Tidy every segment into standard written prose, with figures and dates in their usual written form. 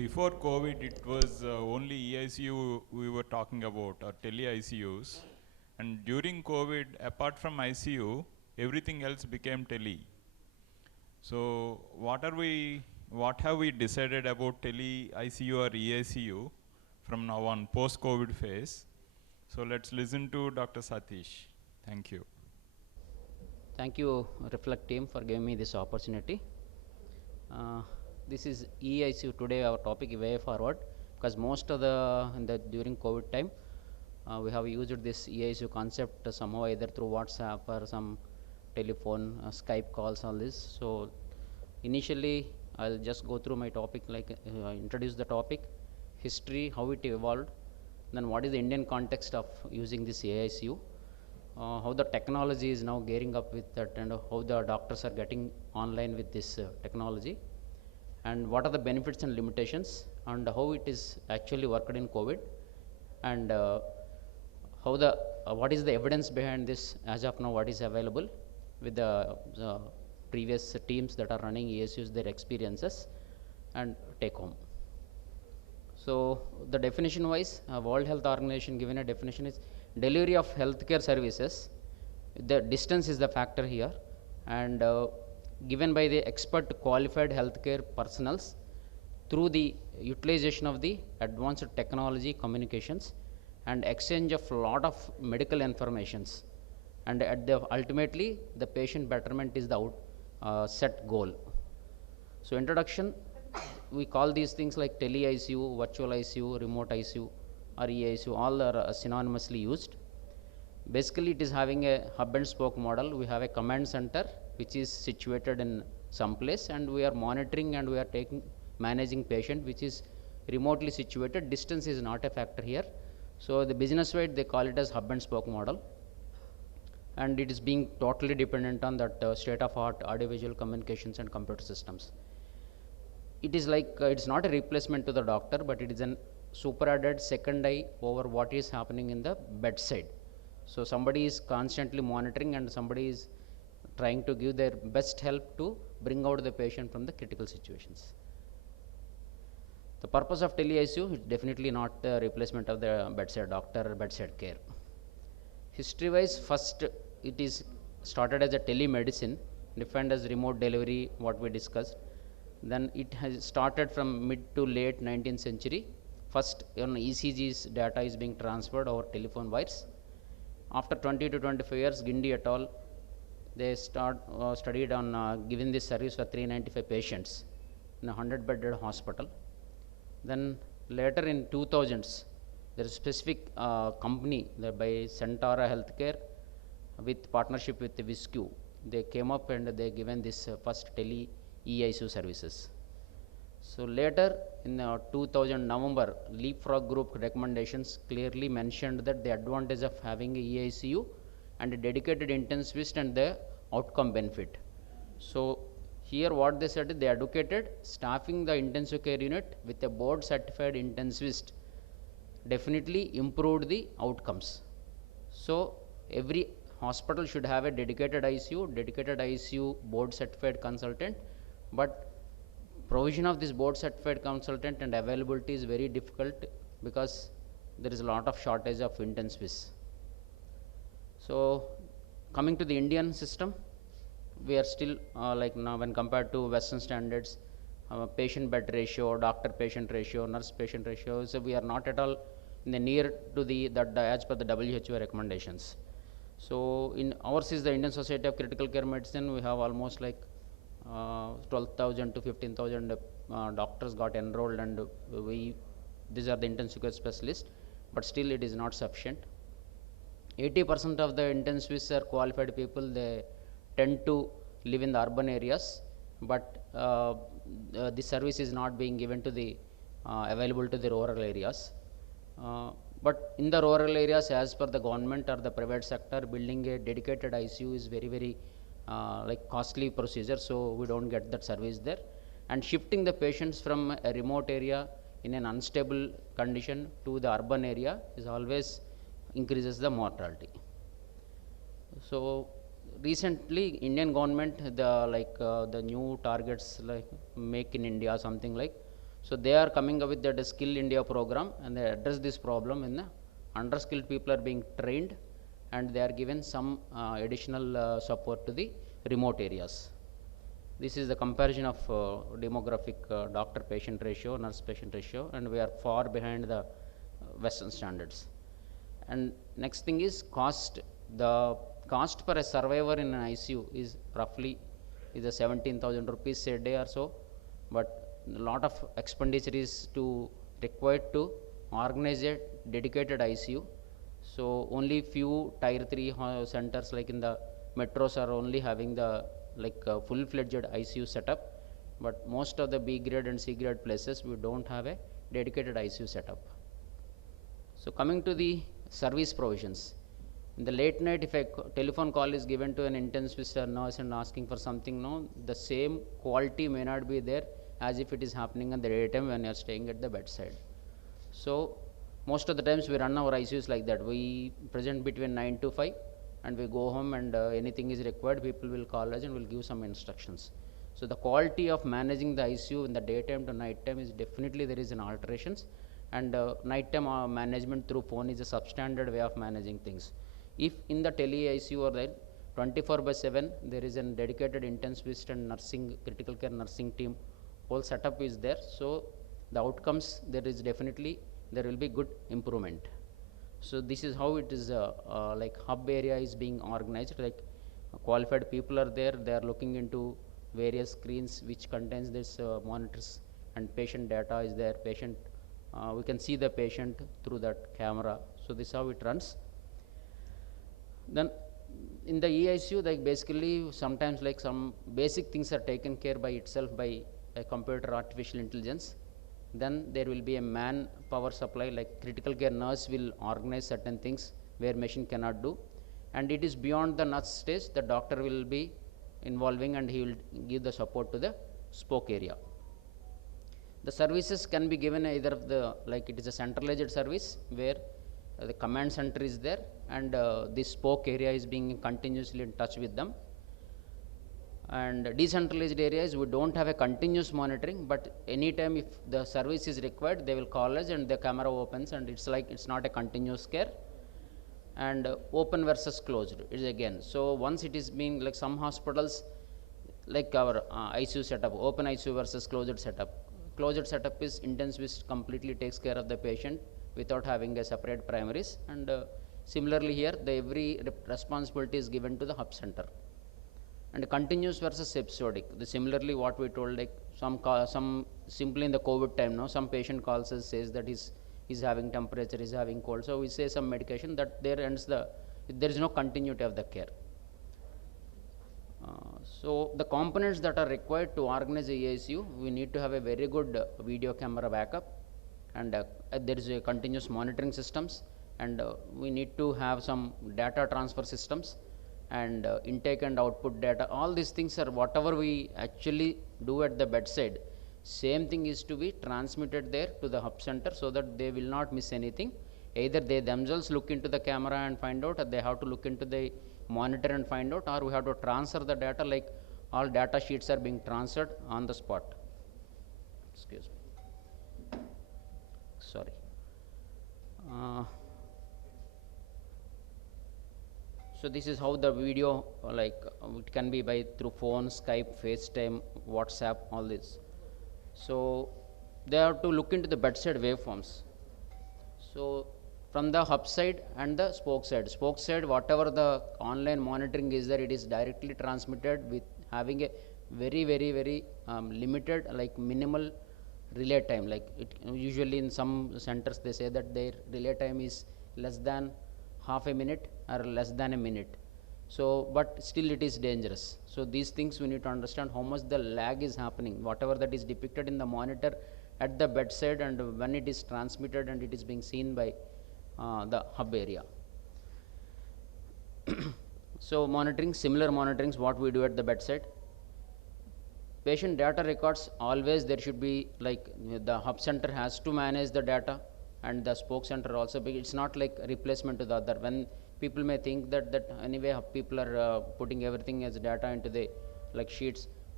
before COVID, it was only eICU we were talking about, or tele-ICUs. And during COVID, apart from ICU, everything else became tele. So what have we decided about tele-ICU or eICU from now on, post-COVID phase? So let's listen to Dr. Sateesh. Thank you. Thank you, Reflect team, for giving me this opportunity. This is eICU today, our topic way forward, because most of during COVID time, we have used this eICU concept somehow either through WhatsApp or some telephone, Skype calls, all this. So initially, I'll just go through my topic, like introduce the topic, history, how it evolved, then what is the Indian context of using this eICU, how the technology is now gearing up with that, and how the doctors are getting online with this technology, and what are the benefits and limitations, and how it is actually worked in COVID, and how the what is the evidence behind this as of now, what is available with the previous teams that are running ESUs, their experiences, and take home. So the definition wise, World Health Organization given a definition is delivery of healthcare services. The distance is the factor here, and given by the expert qualified healthcare personals through the utilization of the advanced technology communications and exchange of lot of medical informations, and at the ultimately the patient betterment is the set goal. So introduction, we call these things like tele-ICU, virtual ICU, remote ICU, or eICU, all are synonymously used. Basically, it is having a hub and spoke model. We have a command center which is situated in some place, and we are monitoring and we are managing patient which is remotely situated. Distance is not a factor here. So the business wide they call it as hub and spoke model, and it is being totally dependent on that state of art audiovisual communications and computer systems. It is like it's not a replacement to the doctor, but it is an super added second eye over what is happening in the bedside. So somebody is constantly monitoring and somebody is trying to give their best help to bring out the patient from the critical situations. The purpose of tele-ICU is definitely not the replacement of the bedside doctor or bedside care. History wise, first it is started as a telemedicine, defined as remote delivery, what we discussed. Then it has started from mid to late 19th century. First, ECG's data is being transferred over telephone wires. After 20 to 25 years, Gindi et al., they studied on giving this service for 395 patients in a 100-bedded hospital. Then later in 2000s, there is a specific company by Centara Healthcare with partnership with the Viscu. They came up and they given this first tele eICU services. So later in 2000 November, Leapfrog Group recommendations clearly mentioned that the advantage of having a eICU and a dedicated intensivist and the outcome benefit. So here what they said is they advocated staffing the intensive care unit with a board certified intensivist definitely improved the outcomes. So every hospital should have a dedicated ICU board certified consultant, but provision of this board certified consultant and availability is very difficult because there is a lot of shortage of intensivists. So coming to the Indian system, we are still like now when compared to Western standards, patient bed ratio, doctor patient ratio, nurse patient ratio, so we are not at all in the near to the as per the WHO recommendations. So in ours is the Indian Society of Critical Care Medicine, we have almost like 12,000 to 15,000 doctors got enrolled, and these are the intensive care specialists, but still it is not sufficient. 80% of the intensivists are qualified people. They tend to live in the urban areas, but the service is not being given to the available to the rural areas. But in the rural areas, as per the government or the private sector, building a dedicated ICU is very like costly procedure, so we don't get that service there. And shifting the patients from a remote area in an unstable condition to the urban area is always increases the mortality. So recently Indian government the new targets like make in India, something like So they are coming up with that Skill India program, and they address this problem in the underskilled people are being trained, and they are given some additional support to the remote areas. This is the comparison of demographic doctor-patient ratio, nurse-patient ratio, and we are far behind the Western standards. And next thing is cost. The cost per a survivor in an ICU is roughly is a 17,000 rupees a day or so, but a lot of expenditure is to required to organize a dedicated ICU. So only few tier 3 centers like in the metros are only having the full-fledged ICU setup, but most of the B grade and C grade places we don't have a dedicated ICU setup. So coming to the service provisions, in the late night, if a telephone call is given to an intensivist or nurse and asking for something, no, the same quality may not be there as if it is happening in the daytime when you are staying at the bedside. So most of the times we run our ICUs like that. We present between 9 to 5 and we go home, and anything is required, people will call us and will give some instructions. So the quality of managing the ICU in the daytime to night time is definitely there is an alterations, and nighttime management through phone is a substandard way of managing things. If in the tele ICU or the 24/7 there is a dedicated intensivist and nursing critical care nursing team, whole setup is there, so the outcomes there is definitely there will be good improvement. So this is how it is like hub area is being organized, like qualified people are there, they are looking into various screens which contains this monitors, and patient data is there, patient we can see the patient through that camera. So this is how it runs. Then in the eICU, like basically sometimes like some basic things are taken care by itself by a computer artificial intelligence. Then there will be a man power supply, like critical care nurse will organize certain things where machine cannot do, and it is beyond the nurse stage, the doctor will be involving and he will give the support to the spoke area. The services can be given either of the, like it is a centralized service where the command center is there, and this spoke area is being continuously in touch with them. And decentralized areas, we don't have a continuous monitoring, but anytime if the service is required, they will call us and the camera opens, and it's like it's not a continuous care. And open versus closed is again. So once it is being like some hospitals, like our ICU setup, open ICU versus closed setup. Closed setup is intensivist completely takes care of the patient without having a separate primaries, and similarly here the every responsibility is given to the hub center. And continuous versus episodic, the similarly what we told, like some simply in the COVID time now, some patient calls us, says that he's having temperature, he's having cold, so we say some medication, that there ends the, there is no continuity of the care. So the components that are required to organize a eICU, we need to have a very good video camera backup, and there is a continuous monitoring systems, and we need to have some data transfer systems, and intake and output data. All these things are whatever we actually do at the bedside, same thing is to be transmitted there to the hub center, so that they will not miss anything. Either they themselves look into the camera and find out, or they have to look into the monitor and find out, or we have to transfer the data, like all data sheets are being transferred on the spot. Excuse me, sorry. So this is how the video, it can be by through phone, Skype, FaceTime, WhatsApp, all this. So they have to look into the bedside waveforms. So from the hub side and the spoke side, whatever the online monitoring is there, it is directly transmitted with having a very limited, like minimal relay time. Like it usually in some centers they say that their relay time is less than half a minute or less than a minute. So but still it is dangerous. So these things we need to understand how much the lag is happening, whatever that is depicted in the monitor at the bedside, and when it is transmitted and it is being seen by the hub area. So monitoring, similar monitorings what we do at the bedside. Patient data records, always there should be, like the hub center has to manage the data, and the spoke center also, but it's not like a replacement to the other. When people may think that anyway people are putting everything as data into the like sheets,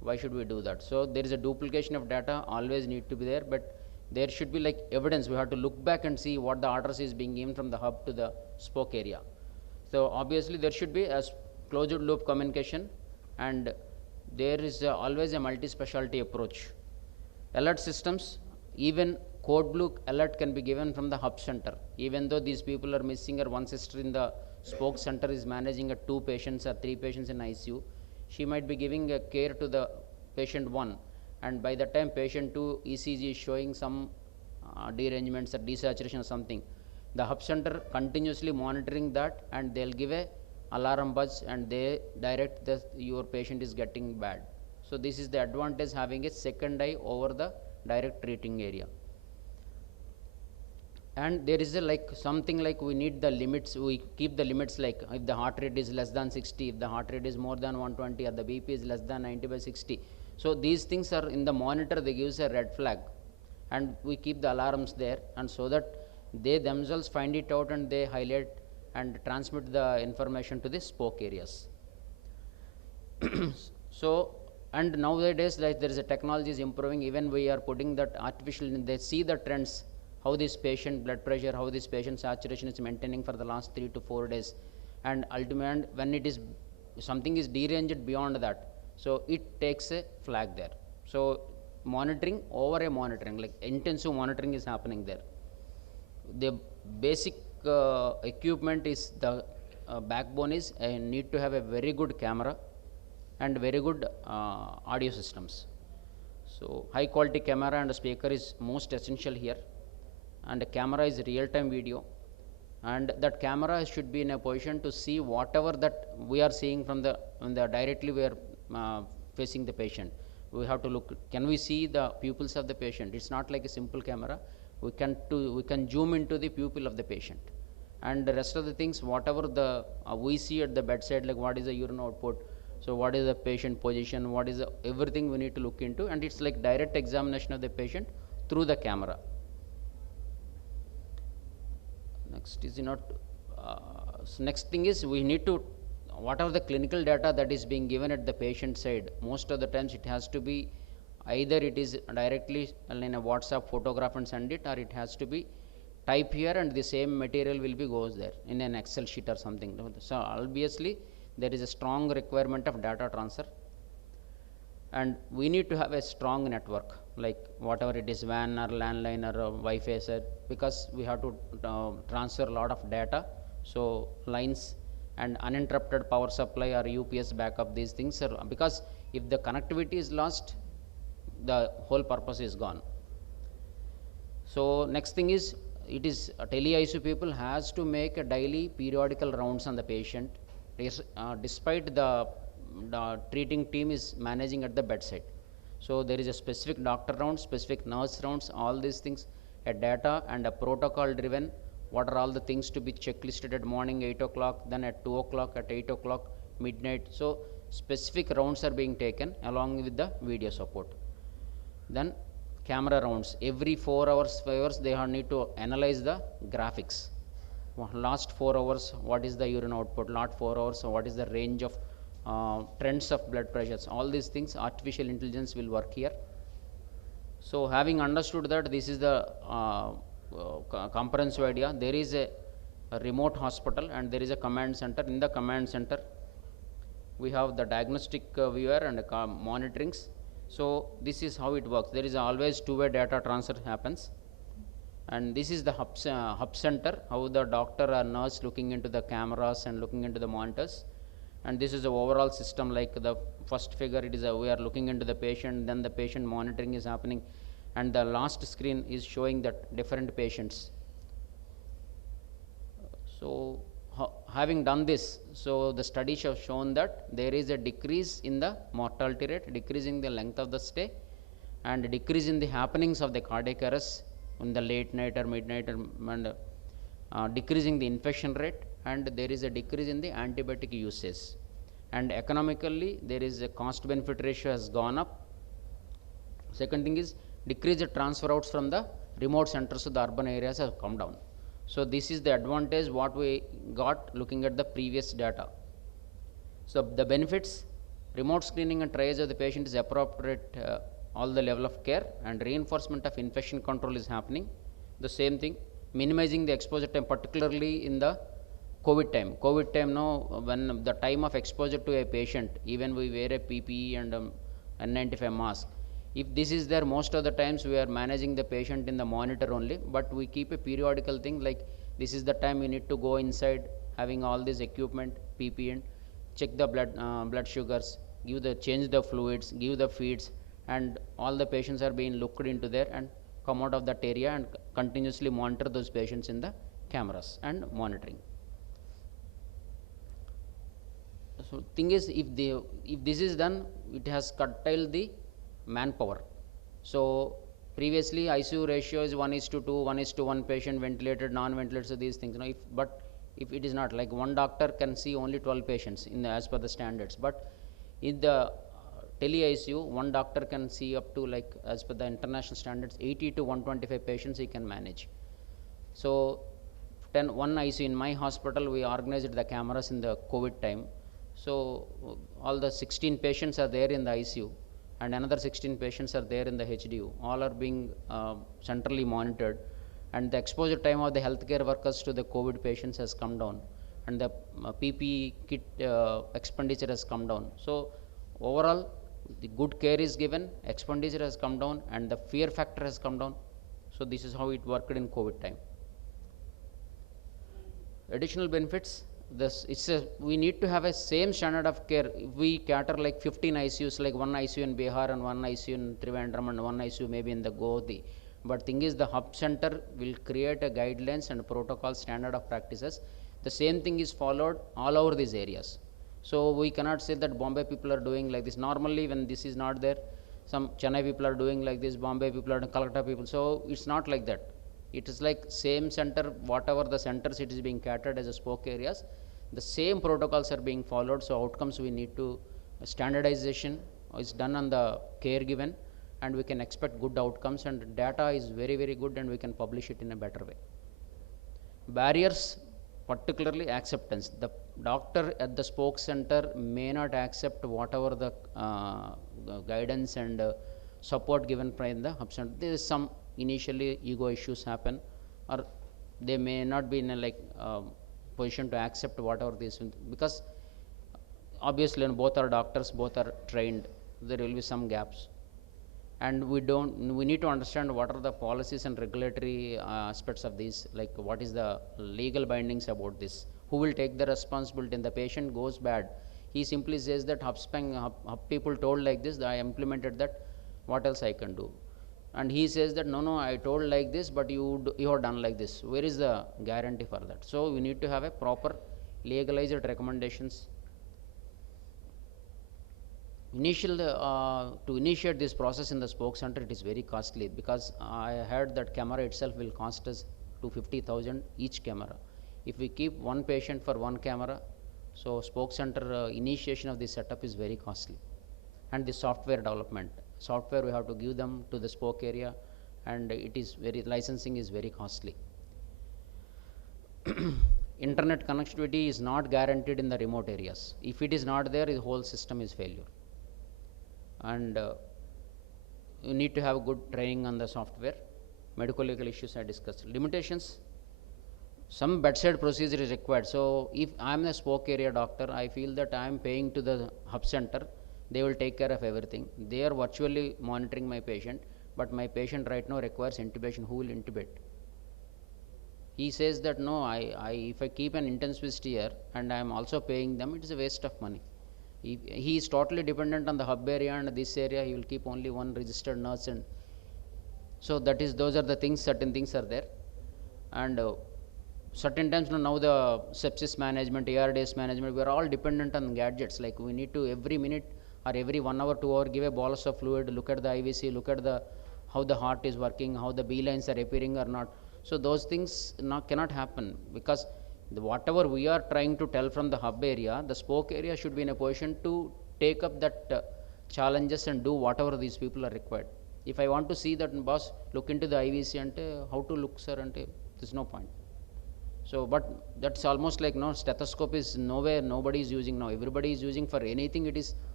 Why should we do that? So there is a duplication of data always need to be there, but there should be like evidence. We have to look back and see what the orders is being given from the hub to the spoke area. So obviously there should be a closed loop communication, and there is always a multi-specialty approach. Alert systems, even code blue alert can be given from the hub center. Even though these people are missing, or one sister in the spoke center is managing 2 patients or 3 patients in ICU, she might be giving a care to the patient 1, and by the time patient 2 ECG is showing some derangements or desaturation or something, the hub center continuously monitoring that, and they'll give a alarm buzz and they direct your patient is getting bad. So this is the advantage having a second eye over the direct treating area. And there is a like something like we need the limits, we keep the limits, like if the heart rate is less than 60, if the heart rate is more than 120, or the BP is less than 90/60. So these things are in the monitor, they gives a red flag, and we keep the alarms there, and so that they themselves find it out and they highlight and transmit the information to the spoke areas. So, and nowadays like there is a technology is improving, even we are putting that artificial, they see the trends, how this patient blood pressure, how this patient saturation is maintaining for the last 3 to 4 days, and ultimately when it is something is deranged beyond that, so it takes a flag there. So monitoring over a monitoring, like intensive monitoring is happening there. The basic equipment is the backbone is need to have a very good camera and very good audio systems. So high quality camera and speaker is most essential here, and the camera is real time video, and that camera should be in a position to see whatever that we are seeing from the directly we are facing the patient. We have to look, can we see the pupils of the patient? It's not like a simple camera. We can zoom into the pupil of the patient, and the rest of the things whatever the we see at the bedside, like what is the urine output, so what is the patient position, what is the everything we need to look into, and it's like direct examination of the patient through the camera. Next is not next thing is we need to, whatever the clinical data that is being given at the patient side, most of the times it has to be either it is directly in a WhatsApp photograph and send it, or it has to be type here and the same material will be goes there in an Excel sheet or something. So obviously there is a strong requirement of data transfer, and we need to have a strong network, like whatever it is WAN or landline or Wi-Fi set, because we have to transfer a lot of data. So lines and uninterrupted power supply or UPS backup, these things are, because if the connectivity is lost, the whole purpose is gone. So next thing is, it is tele-ICU people has to make a daily periodical rounds on the patient, despite the treating team is managing at the bedside. So there is a specific doctor rounds, specific nurse rounds, all these things, a data and a protocol driven, what are all the things to be checklisted at morning 8 o'clock, then at 2 o'clock, at 8 o'clock, midnight. So specific rounds are being taken along with the video support. Then camera rounds, every 4 hours, 5 hours they need to analyze the graphics. Last 4 hours, what is the urine output, last 4 hours, so what is the range of trends of blood pressures, all these things artificial intelligence will work here. So having understood that this is the comprehensive idea, there is a remote hospital and there is a command center. In the command center we have the diagnostic viewer and monitorings. So this is how it works. There is always two-way data transfer happens, and this is the hub center, how the doctor or nurse looking into the cameras and looking into the monitors. And this is the overall system, like the first figure, it is we are looking into the patient, then the patient monitoring is happening, and the last screen is showing that different patients. So having done this, so the studies have shown that there is a decrease in the mortality rate, decrease in the length of the stay, and decrease in the happenings of the cardiac arrest in the late night or midnight, and decreasing the infection rate, and there is a decrease in the antibiotic usage. And economically there is a cost benefit ratio has gone up. Second thing is decrease the transfer outs from the remote centers to the urban areas have come down. So this is the advantage what we got looking at the previous data. So the benefits, Remote screening and triage of the patient is appropriate all the level of care, and reinforcement of infection control is happening. The same thing, minimizing the exposure time, particularly in the COVID time. COVID time, no, when the time of exposure to a patient, even we wear a PPE and N95 mask. If this is there, most of the times we are managing the patient in the monitor only, but we keep a periodical thing like this is the time we need to go inside, having all this equipment, PPE, and check the blood sugars, change the fluids, give the feeds, and all the patients are being looked into there and come out of that area and continuously monitor those patients in the cameras and monitoring. So thing is, if this is done, it has curtailed the manpower. So previously ICU ratio is 1:2, 1:1 patient ventilated, non-ventilated, so these things. But if it is not like one doctor can see only 12 patients in the, as per the standards, but in the tele ICU, one doctor can see up to, like as per the international standards, 80 to 125 patients he can manage. So one ICU in my hospital, we organized the cameras in the COVID time. So all the 16 patients are there in the ICU, and another 16 patients are there in the HDU. All are being centrally monitored, and the exposure time of the healthcare workers to the COVID patients has come down, and the PPE kit expenditure has come down. So overall, the good care is given, expenditure has come down, and the fear factor has come down. So this is how it worked in COVID time. Additional benefits, we need to have a same standard of care. If we cater like 15 ICUs, like one ICU in Bihar and one ICU in Trivandrum and one ICU maybe in the Goa. But thing is, the hub center will create a guidelines and protocol standard of practices. The same thing is followed all over these areas. So we cannot say that Bombay people are doing like this. Normally when this is not there, some Chennai people are doing like this, Bombay people are doing, Calcutta people. So it's not like that. It is like same center, whatever the centers it is being catered as a spoke areas, the same protocols are being followed. So outcomes we need to, standardization is done on the care given, and we can expect good outcomes, and data is very, very good, and we can publish it in a better way. Barriers, particularly acceptance. The doctor at the spoke center may not accept whatever the guidance and support given by the hub center. There is some initially ego issues happen, or they may not be in a position to accept whatever this, because obviously both are doctors, both are trained, there will be some gaps, and we need to understand what are the policies and regulatory aspects of these, like what is the legal bindings about this, who will take the responsibility. And the patient goes bad, he simply says that hub people told like this, I implemented that, what else I can do? And he says that no, I told like this, but you have done like this. Where is the guarantee for that? So we need to have a proper legalized recommendations. To initiate this process in the spoke center, it is very costly, because I heard that camera itself will cost us 250,000 each camera. If we keep one patient for one camera, so spoke center initiation of this setup is very costly. And the software development. Software we have to give them to the spoke area, and it is licensing is very costly. Internet connectivity is not guaranteed in the remote areas. If it is not there, the whole system is failure. And you need to have good training on the software. Medical legal issues I discussed. Limitations, some bedside procedure is required. So if I am a spoke area doctor, I feel that I am paying to the hub center, they will take care of everything. They are virtually monitoring my patient, but my patient right now requires intubation. Who will intubate? He says that no, if I keep an intensivist here and I am also paying them, it is a waste of money. If he is totally dependent on the hub area and this area, he will keep only one registered nurse, and so those are the things, certain things are there. And certain times now the sepsis management, ARDS management, we are all dependent on gadgets. Like we need to every minute or every 1 hour, 2 hour, give a bolus of fluid, look at the IVC, look at how the heart is working, how the B lines are appearing or not. So those things cannot happen, because whatever we are trying to tell from the hub area, the spoke area should be in a position to take up that challenges and do whatever these people are required. If I want to see that, boss, look into the IVC and how to look, sir, and there's no point. So, but that's almost like no stethoscope is nowhere, nobody is using now. Everybody is using for anything. It is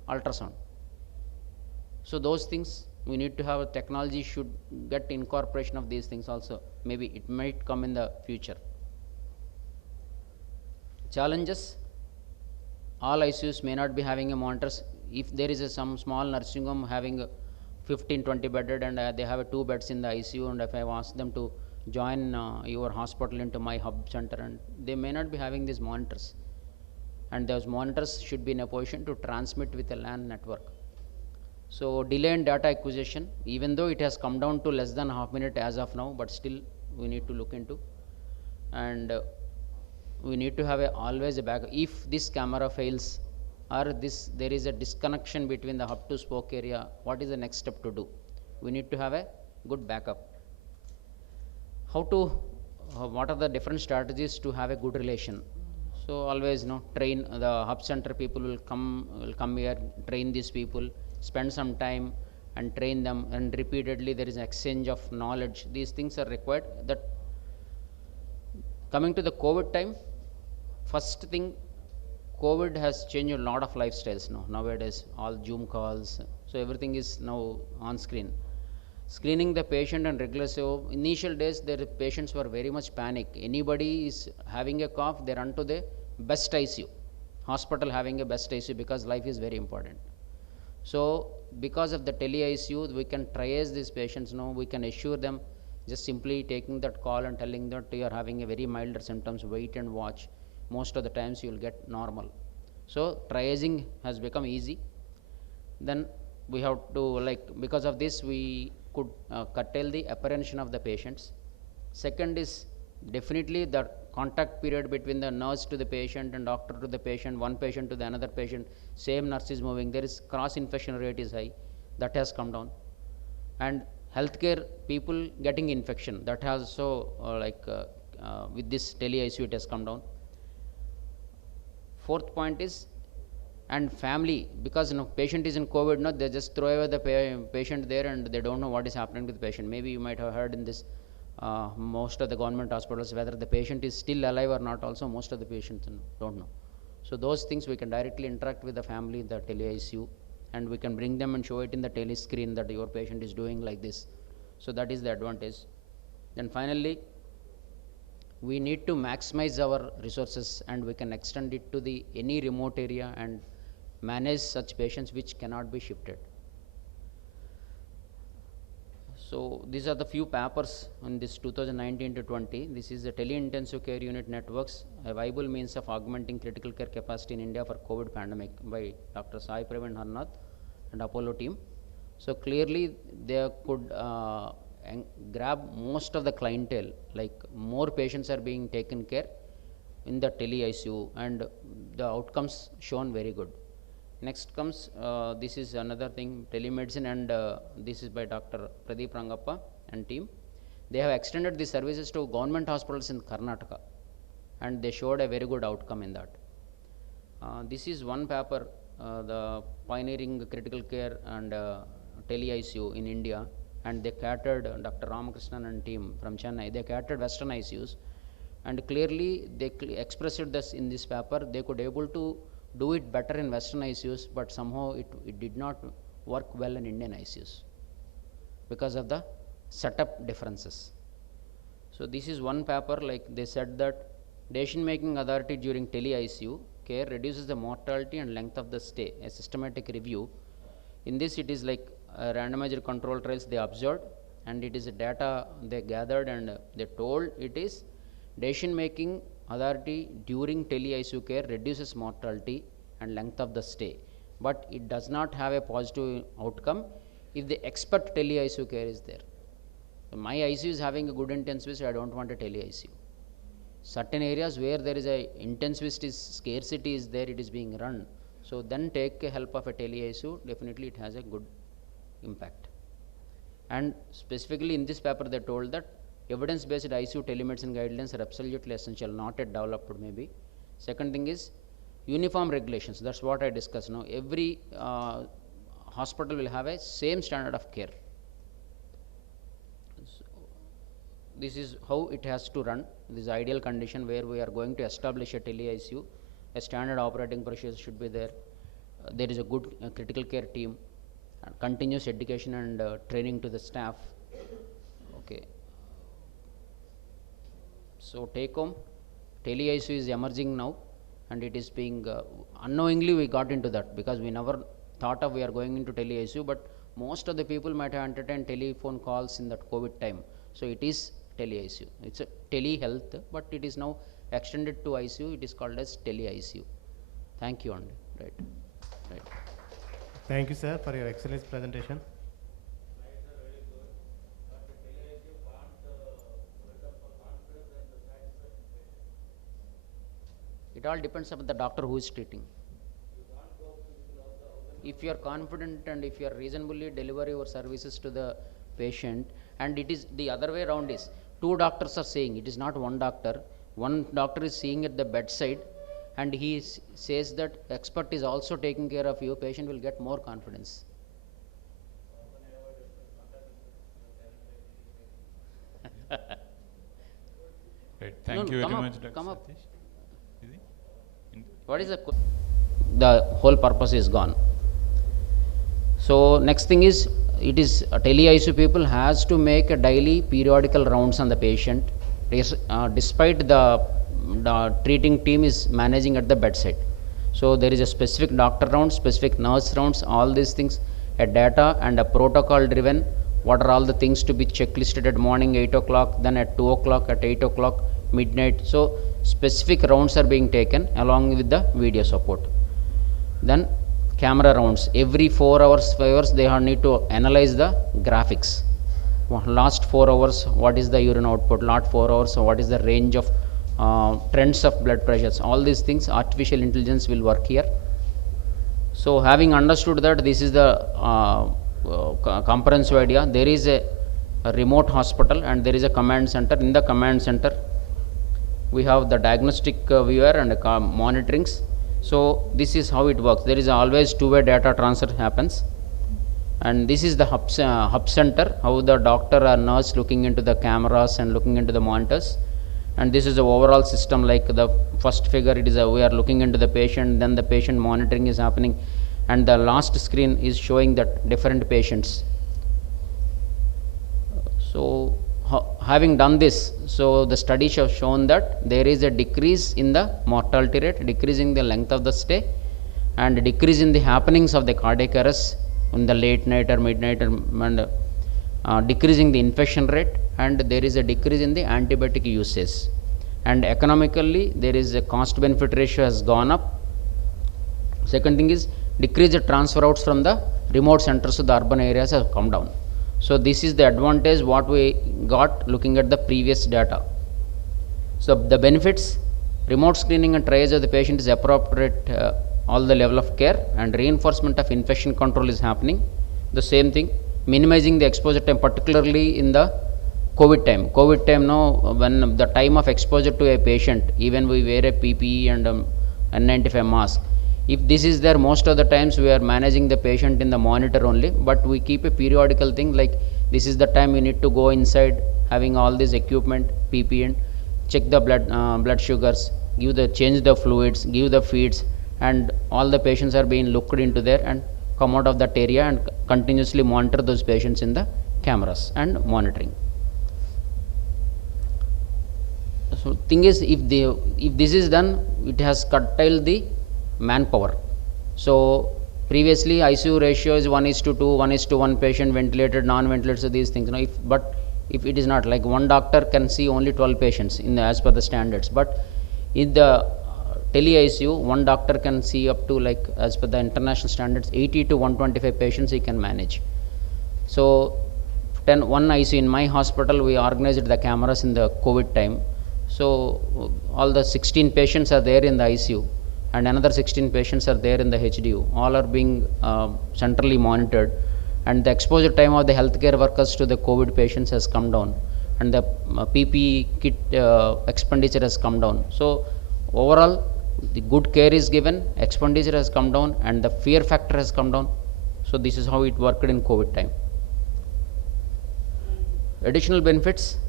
ultrasound. So those things we need to have a technology should get incorporation of these things also. Maybe it might come in the future. Challenges: all ICUs may not be having a monitors. If there is some small nursing home having 15-20 bedded and they have 2 beds in the ICU, and if I ask them to join your hospital into my hub center, and they may not be having these monitors, and those monitors should be in a position to transmit with a LAN network. So delay in data acquisition, even though it has come down to less than half minute as of now, but still we need to look into. And we need to have always a backup. If this camera fails, or there is a disconnection between the hub to spoke area, what is the next step to do? We need to have a good backup. What are the different strategies to have a good relation? So always train the hub center people will come here, train these people, spend some time and train them, and repeatedly there is an exchange of knowledge. These things are required. That coming to the COVID time, first thing, COVID has changed a lot of lifestyles now. Nowadays, all Zoom calls, so everything is now on screen. Screening the patient and regular. So initial days, the patients were very much panic. Anybody is having a cough, they run to the best ICU. Hospital having a best ICU because life is very important. So because of the tele ICU, we can triage these patients now. We can assure them, just simply taking that call and telling that you are having a very milder symptoms, wait and watch. Most of the times you will get normal. So triaging has become easy. Then we have to, because of this we could curtail the apprehension of the patients. Second is definitely the contact period between the nurse to the patient and doctor to the patient, one patient to the another patient, same nurse is moving, there is cross infection rate is high, that has come down. And healthcare people getting infection, that has also with this tele ICU it has come down. Fourth point is, and family, because patient is in COVID, they just throw away the patient there and they don't know what is happening with the patient. Maybe you might have heard in this most of the government hospitals whether the patient is still alive or not, also most of the patients don't know. So those things we can directly interact with the family in the tele ICU, and we can bring them and show it in the tele screen that your patient is doing like this. So that is the advantage. Then finally, we need to maximize our resources, and we can extend it to the any remote area and manage such patients which cannot be shifted. So these are the few papers in this 2019 to 20. This is the tele-intensive care unit networks, a viable means of augmenting critical care capacity in India for COVID pandemic, by Dr. Sai Praveen Harnath and Apollo team. So clearly they could grab most of the clientele, like more patients are being taken care in the tele ICU, and the outcomes shown very good. Next comes, this is another thing, telemedicine, and this is by Dr. Pradeep Rangappa and team. They have extended the services to government hospitals in Karnataka, and they showed a very good outcome in that. This is one paper, the pioneering critical care and tele ICU in India, and they catered, Dr. Ramakrishnan and team from Chennai, they catered Western ICUs, and clearly they expressed this in this paper. They could able to do it better in Western ICUs, but somehow it did not work well in Indian ICUs because of the setup differences. So this is one paper, like they said that decision making authority during tele ICU care reduces the mortality and length of the stay, a systematic review. In this it is like randomized control trials they observed, and it is a data they gathered, and they told it is decision making authority during tele ICU care reduces mortality and length of the stay, but it does not have a positive outcome if the expert tele ICU care is there. So my ICU is having a good intensivist, I don't want a tele ICU. Certain areas where there is a intensivist scarcity is there, it is being run. So then take help of a tele ICU, definitely it has a good impact. And specifically in this paper they told that evidence-based ICU telemedicine guidelines are absolutely essential, not yet developed maybe. Second thing is uniform regulations, that's what I discussed now. Every hospital will have a same standard of care. So this is how it has to run, this ideal condition where we are going to establish a tele ICU, a standard operating procedure should be there. there is a good critical care team, continuous education and training to the staff. Okay. So take home, tele-ICU is emerging now, and it is being unknowingly we got into that because we never thought of we are going into tele-ICU, but most of the people might have entertained telephone calls in that COVID time. So it is tele-ICU. It's a tele-health, but it is now extended to ICU. It is called as tele-ICU. Thank you, Andy. Right. Right. Thank you, sir, for your excellent presentation. It all depends upon the doctor who is treating. If you are confident and if you are reasonably deliver your services to the patient, and it is the other way around is, two doctors are saying, it is not one doctor. One doctor is seeing at the bedside and he says that expert is also taking care of you, patient will get more confidence. Right. Thank you very much, Dr. Come up. Sateesh. Is it? What is the whole purpose is gone. So next thing is, it is tele-ICU people has to make a daily periodical rounds on the patient, despite the treating team is managing at the bedside. So there is a specific doctor rounds, specific nurse rounds, all these things, a data and a protocol driven. What are all the things to be checklisted at morning 8 o'clock, then at 2 o'clock, at 8 o'clock, midnight. So specific rounds are being taken along with the video support. Then camera rounds, every 4 hours, 5 hours they need to analyze the graphics. Last 4 hours what is the urine output, last 4 hours what is the range of trends of blood pressures, all these things artificial intelligence will work here. So having understood that this is the comprehensive idea, there is a remote hospital and there is a command center. In the command center we have the diagnostic viewer and monitorings. So this is how it works. There is always two-way data transfer happens, and this is the hub center, how the doctor or nurse looking into the cameras and looking into the monitors. And this is the overall system, like the first figure, it is we are looking into the patient, then the patient monitoring is happening, and the last screen is showing that different patients. So having done this, so the studies have shown that there is a decrease in the mortality rate, decreasing the length of the stay, and decrease in the happenings of the cardiac arrest in the late night or midnight, and decreasing the infection rate, and there is a decrease in the antibiotic usage. And economically there is a cost benefit ratio has gone up. Second thing is, decrease the transfer outs from the remote centers to the urban areas have come down. So this is the advantage what we got looking at the previous data. So the benefits, remote screening and triage of the patient is appropriate all the level of care, and reinforcement of infection control is happening. The same thing, minimizing the exposure time, particularly in the COVID time. COVID time now, when the time of exposure to a patient, even we wear a PPE and N95 mask. If this is there, most of the times we are managing the patient in the monitor only, but we keep a periodical thing, like this is the time we need to go inside, having all this equipment, PPE, and check the blood sugars, change the fluids, give the feeds, and all the patients are being looked into there and come out of that area, and continuously monitor those patients in the cameras and monitoring. So thing is, if this is done, it has curtailed the manpower. So previously ICU ratio is 1:2, 1:1 patient, ventilated, non-ventilated, so these things. But if it is not, like one doctor can see only 12 patients as per the standards, but in the tele-ICU, one doctor can see up to, like as per the international standards, 80 to 125 patients he can manage. So one ICU in my hospital, we organized the cameras in the COVID time. So all the 16 patients are there in the ICU, and another 16 patients are there in the HDU. All are being centrally monitored, and the exposure time of the healthcare workers to the COVID patients has come down, and the PPE kit expenditure has come down. So overall, the good care is given, expenditure has come down, and the fear factor has come down. So this is how it worked in COVID time. Additional benefits,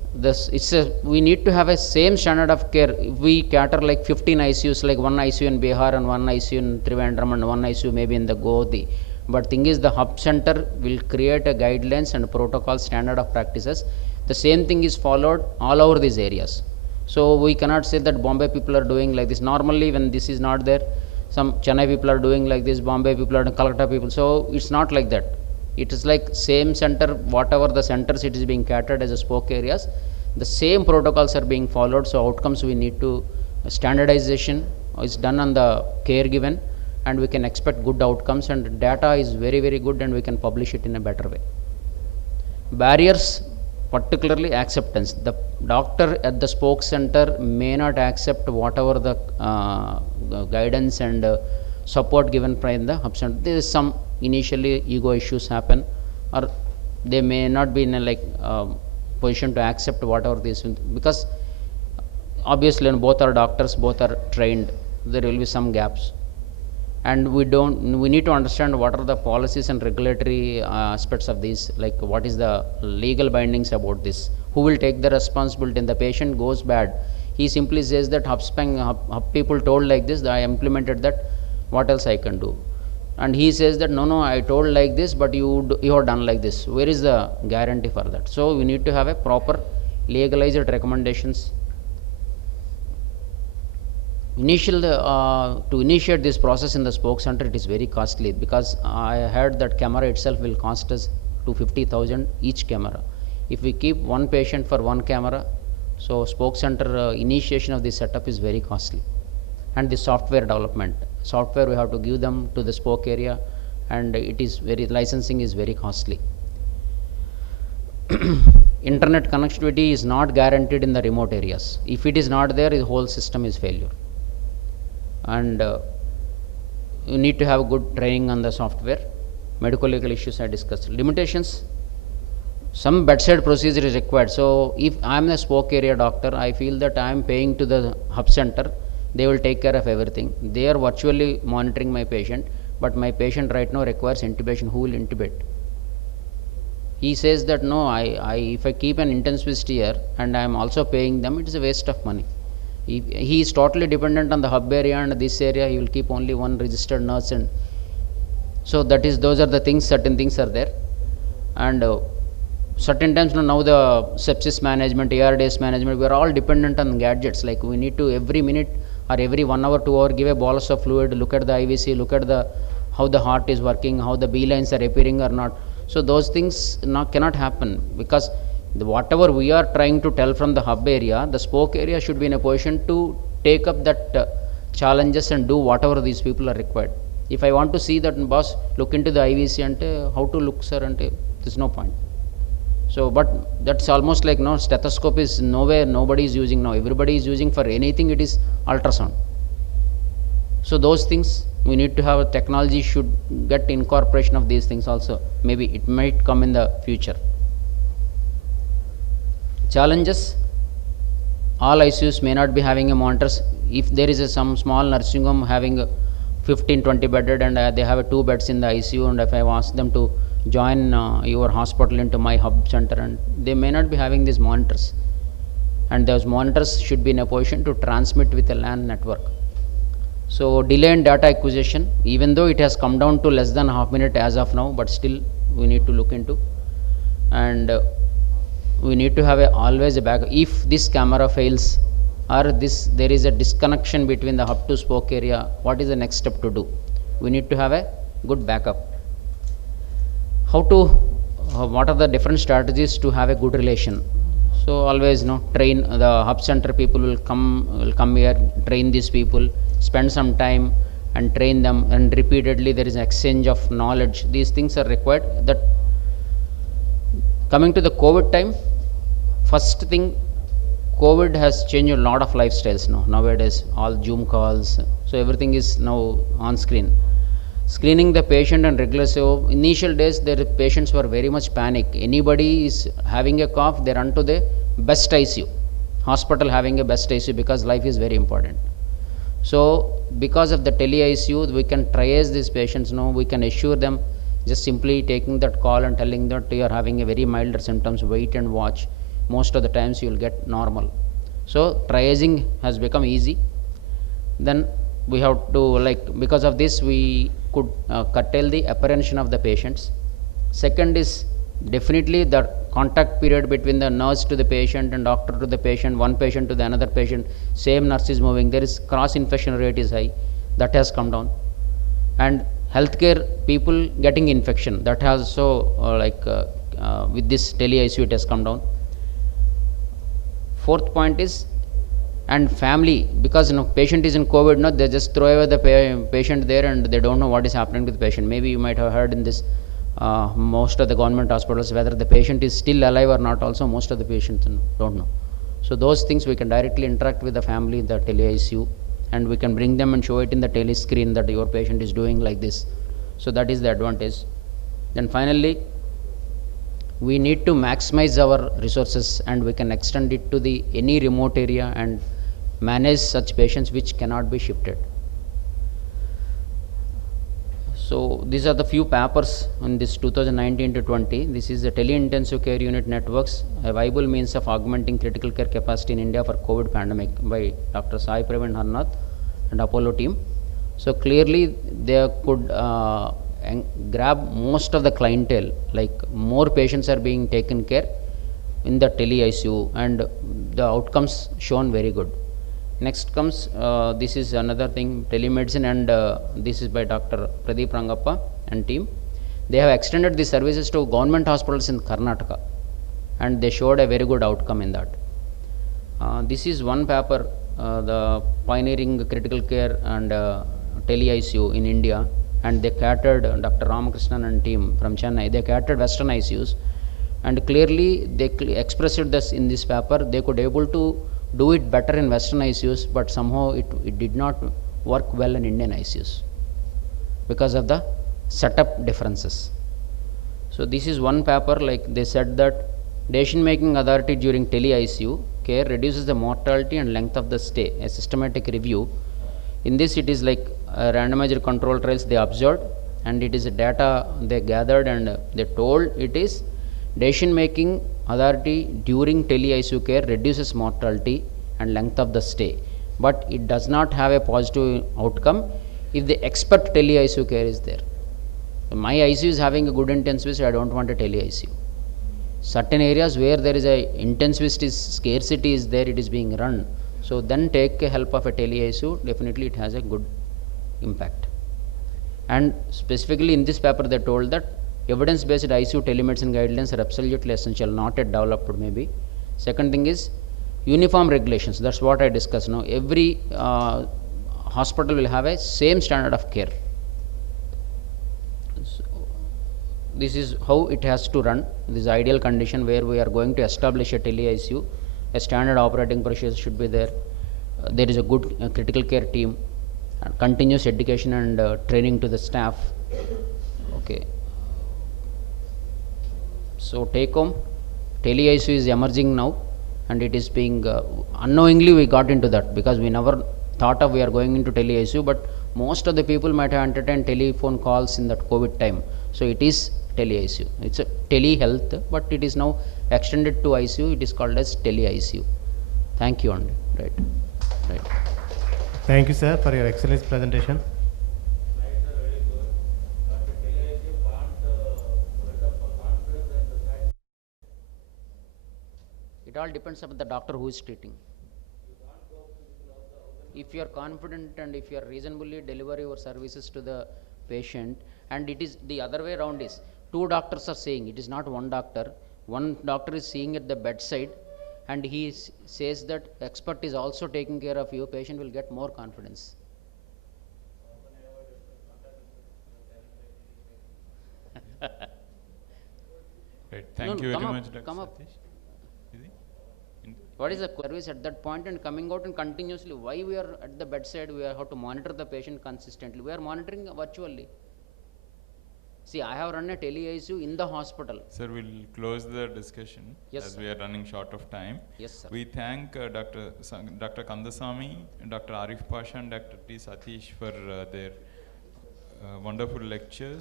we need to have a same standard of care. If we cater like 15 ICUs, like one ICU in Bihar and one ICU in Trivandrum and one ICU maybe in the Goa. But thing is, the hub center will create a guidelines and protocol standard of practices. The same thing is followed all over these areas. So we cannot say that Bombay people are doing like this. Normally, when this is not there, some Chennai people are doing like this, Bombay people are doing, Calcutta people. So it's not like that. It is like same center, whatever the centers it is being catered as a spoke areas, the same protocols are being followed. So outcomes we need to standardization is done on the care given, and we can expect good outcomes, and data is very, very good, and we can publish it in a better way. Barriers, particularly acceptance. The doctor at the spoke center may not accept whatever the guidance and support given by the hub center. There is some initially ego issues happen, or they may not be in a position to accept whatever this, because obviously both are doctors, both are trained, there will be some gaps, and we need to understand what are the policies and regulatory aspects of these, like what is the legal bindings about this, who will take the responsibility. And the patient goes bad, he simply says that hub people told like this, I implemented that, what else I can do? And he says that no, I told like this, but you have done like this. Where is the guarantee for that? So we need to have a proper legalized recommendations. To initiate this process in the spoke center, it is very costly, because I heard that camera itself will cost us to 50,000 each camera. If we keep one patient for one camera, so spoke center initiation of this setup is very costly. And the software development, software we have to give them to the spoke area, and it is licensing is very costly. Internet connectivity is not guaranteed in the remote areas. If it is not there, the whole system is failure. And you need to have good training on the software. Medical legal issues I discussed. Limitations, some bedside procedure is required. So if I am a spoke area doctor, I feel that I am paying to the hub center, they will take care of everything. They are virtually monitoring my patient, but my patient right now requires intubation. Who will intubate? He says that no, if I keep an intensivist here and I am also paying them, it is a waste of money. If he is totally dependent on the hub area and this area, he will keep only one registered nurse, and so those are the things, certain things are there. And certain times now the sepsis management, ARDS management, we are all dependent on gadgets. Like we need to every minute or every 1 hour, 2 hour give a bolus of fluid, look at the IVC, look at how the heart is working, how the B lines are appearing or not. So those things cannot happen, because whatever we are trying to tell from the hub area, the spoke area should be in a position to take up that challenges and do whatever these people are required. If I want to see that, boss, look into the IVC and how to look, sir, and there's no point. So, but that's almost like stethoscope is nowhere, nobody is using now. Everybody is using for anything, it is ultrasound. So those things we need to have, a technology should get incorporation of these things also. Maybe it might come in the future. Challenges, all ICUs may not be having a monitors. If there is some small nursing home having 15-20 bedded and they have 2 beds in the ICU, and if I ask them to join your hospital into my hub center, and they may not be having these monitors, and those monitors should be in a position to transmit with a LAN network. So delay in data acquisition, even though it has come down to less than half minute as of now, but still we need to look into. And we need to have always a backup. If this camera fails, or there is a disconnection between the hub to spoke area, what is the next step to do? We need to have a good backup. What are the different strategies to have a good relation? So always train the hub center people will come here, train these people, spend some time and train them, and repeatedly there is an exchange of knowledge. These things are required. That coming to the COVID time, first thing, COVID has changed a lot of lifestyles now. Nowadays, all Zoom calls, so everything is now on screen. Screening the patient and regular. So initial days, the patients were very much panic. Anybody is having a cough, they run to the best ICU. Hospital having a best ICU, because life is very important. So because of the tele-ICU, we can triage these patients now. We can assure them, just simply taking that call and telling that you are having a very milder symptoms, wait and watch. most of the times you will get normal. So triaging has become easy. Then we have to, like, because of this we could curtail the apprehension of the patients. Second is definitely the contact period between the nurse to the patient and doctor to the patient, one patient to the another patient, same nurse is moving, there is cross infection rate is high, that has come down. And healthcare people getting infection, that has also with this tele ICU it has come down. Fourth point is, and family, because patient is in COVID, no, they just throw away the patient there and they don't know what is happening to the patient. Maybe you might have heard in this most of the government hospitals whether the patient is still alive or not, also most of the patients don't know. So those things we can directly interact with the family in the tele ICU, and we can bring them and show it in the tele screen that your patient is doing like this. So that is the advantage. Then finally, we need to maximize our resources, and we can extend it to the any remote area and manage such patients which cannot be shifted. So these are the few papers in this 2019 to 20. This is the tele-intensive care unit networks, a viable means of augmenting critical care capacity in India for COVID pandemic, by Dr. Sai Praveen Harnath and Apollo team. So clearly they could grab most of the clientele, like more patients are being taken care in the tele ICU, and the outcomes shown very good. Next comes, this is another thing, telemedicine, and this is by Dr. Pradeep Rangappa and team. They have extended the services to government hospitals in Karnataka, and they showed a very good outcome in that. This is one paper, the pioneering critical care and tele ICU in India, and they catered, Dr. Ramakrishnan and team from Chennai, they catered Western ICUs, and clearly they expressed this in this paper. They could able to do it better in Western ICUs, but somehow it did not work well in Indian ICUs because of the setup differences. So this is one paper, like they said that decision making authority during tele ICU care reduces the mortality and length of the stay, a systematic review. In this it is like randomized control trials they observed, and it is data they gathered, and they told it is decision making authority during tele ICU care reduces mortality and length of the stay, but it does not have a positive outcome if the expert tele ICU care is there. So my ICU is having a good intensivist, I don't want a tele ICU. Certain areas where there is a intensivist is scarcity is there, it is being run. So then take help of a tele ICU, definitely it has a good impact. And specifically in this paper they told that evidence-based ICU telemedicine guidelines are absolutely essential, not yet developed maybe. Second thing is uniform regulations, that's what I discussed now. Every hospital will have a same standard of care. So this is how it has to run, this ideal condition where we are going to establish a tele ICU, a standard operating procedure should be there. There is a good critical care team, continuous education and training to the staff. Okay. So take home, tele ICU is emerging now, and it is being unknowingly we got into that, because we never thought of we are going into tele ICU, but most of the people might have entertained telephone calls in that COVID time. So it is tele ICU. It's a telehealth, but it is now extended to ICU. It is called as tele ICU. Thank you, Andy. Right. Thank you, sir, for your excellent presentation. It all depends upon the doctor who is treating. If you are confident and if you are reasonably deliver your services to the patient, and it is the other way around is, two doctors are saying, it is not one doctor. One doctor is seeing at the bedside, and he says that expert is also taking care of you, patient will get more confidence. Right. Thank you very much, Dr. Come up. Sateesh. Is it? What is the service at that point and coming out and continuously? Why we are at the bedside? We have to monitor the patient consistently. We are monitoring virtually. See, I have run a tele ICU in the hospital. Sir, we'll close the discussion, Yes, as sir. we are running short of time. Yes, sir. We thank Dr. Kandasamy, Dr. Arif Pasha and Dr. T Sateesh for their wonderful lectures.